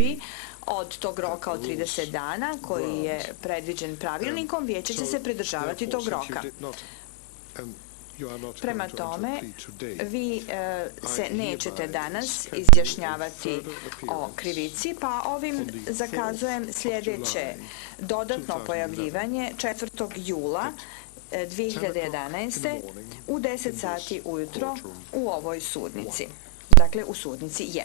odstupi od tog roka od 30 dana koji je predviđen pravilnikom, vijeće će se pridržavati tog roka. Prema tome, vi se nećete danas izjašnjavati o krivici, pa ovim zakazujem sljedeće dodatno pojavljivanje 4. jula 2011. u 10 sati ujutro u ovoj sudnici. Dakle, u sudnici 1.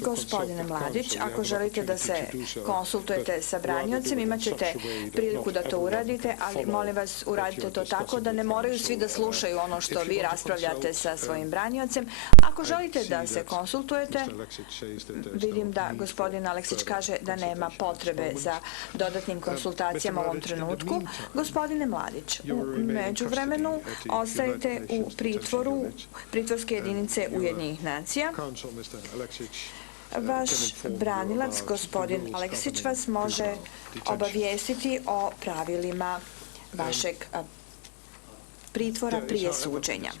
Gospodine Mladić, ako želite da se konsultujete sa braniocem, imat ćete priliku da to uradite, ali molim vas uradite to tako da ne moraju svi da slušaju ono što vi raspravljate sa svojim braniocem. Ako želite da se konsultujete, vidim da gospodin Aleksić kaže da nema potrebe za dodatnim konsultacijama u ovom trenutku. Gospodine Mladić, u međuvremenu ostajete u pritvoru pritvorske jedinice Ujedinjenih nacija. Vaš branilac, gospodin Aleksić, vas može obavijestiti o pravilima vašeg pritvora prije suđenja.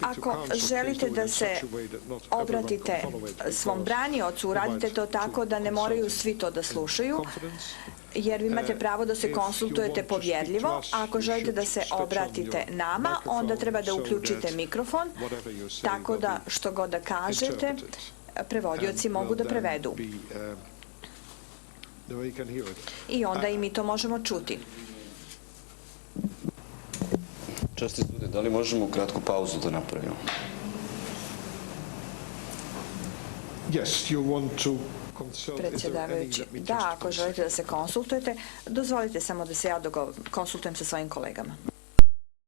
Ako želite da se obratite svom braniocu, uradite to tako da ne moraju svi to da slušaju, jer vi imate pravo da se konsultujete povjerljivo, a ako želite da se obratite nama, onda treba da uključite mikrofon, tako da što god da kažete, prevodioci mogu da prevedu. I onda i mi to možemo čuti. Časti sude, da li možemo kratku pauzu da napravimo? Predsjedavajući, da, ako želite da se konsultujete, dozvolite samo da se ja konsultujem sa svojim kolegama.